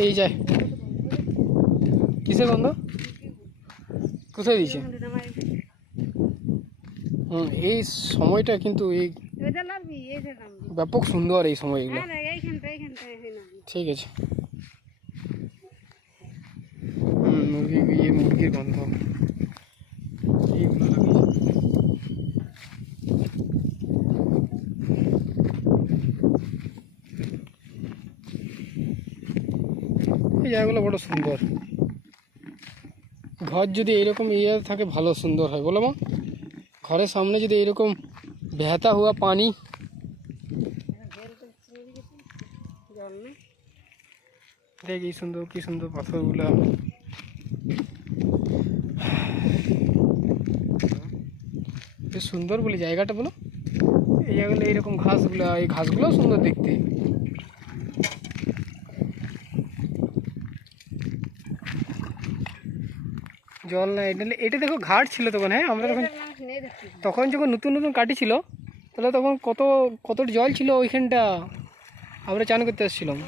এই যায় কিসের গন্ধ কোথায় দিয়েছে? এই সময়টা কিন্তু এই ব্যাপক সুন্দর এই সময়গুলো। ঠিক আছে। মুরগির গন্ধ এইগুলো লাগিয়েছে। এই জায়গাগুলো বড় সুন্দর। ঘর যদি এইরকম ইয়ে থাকে ভালো সুন্দর হয়, বলো মা? ঘরের সামনে যদি এইরকম বেহাতা হুয়া পানি, দেখ কি সুন্দর পাথরগুলো। বেশ সুন্দর বলে জায়গাটা, বলো? এই জায়গাগুলো এইরকম ঘাসগুলো, এই ঘাসগুলো সুন্দর দেখতে। জল না, এটা দেখো ঘাট ছিল তখন। হ্যাঁ, আমরা তখন যখন নতুন কাটি ছিল, তাহলে তখন কত জল ছিল ওইখানটা। আমরা চান করতে এসেছিলাম।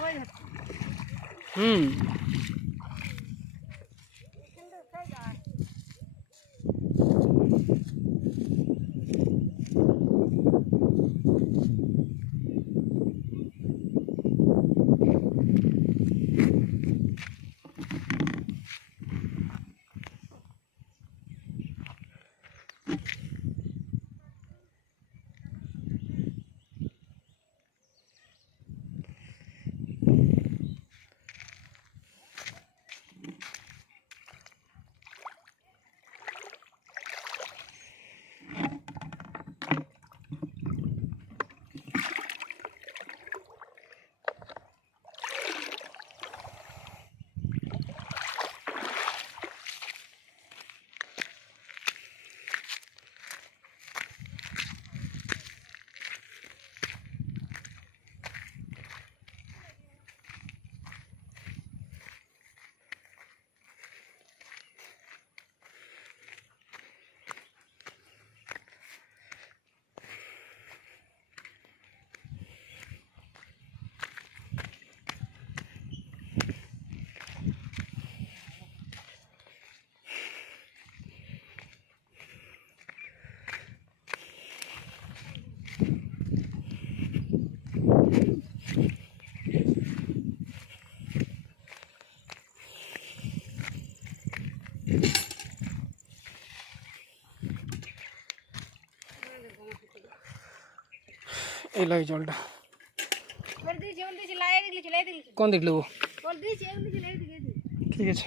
এই লাগে জলটা। কোন দিক নেবো? ঠিক আছে।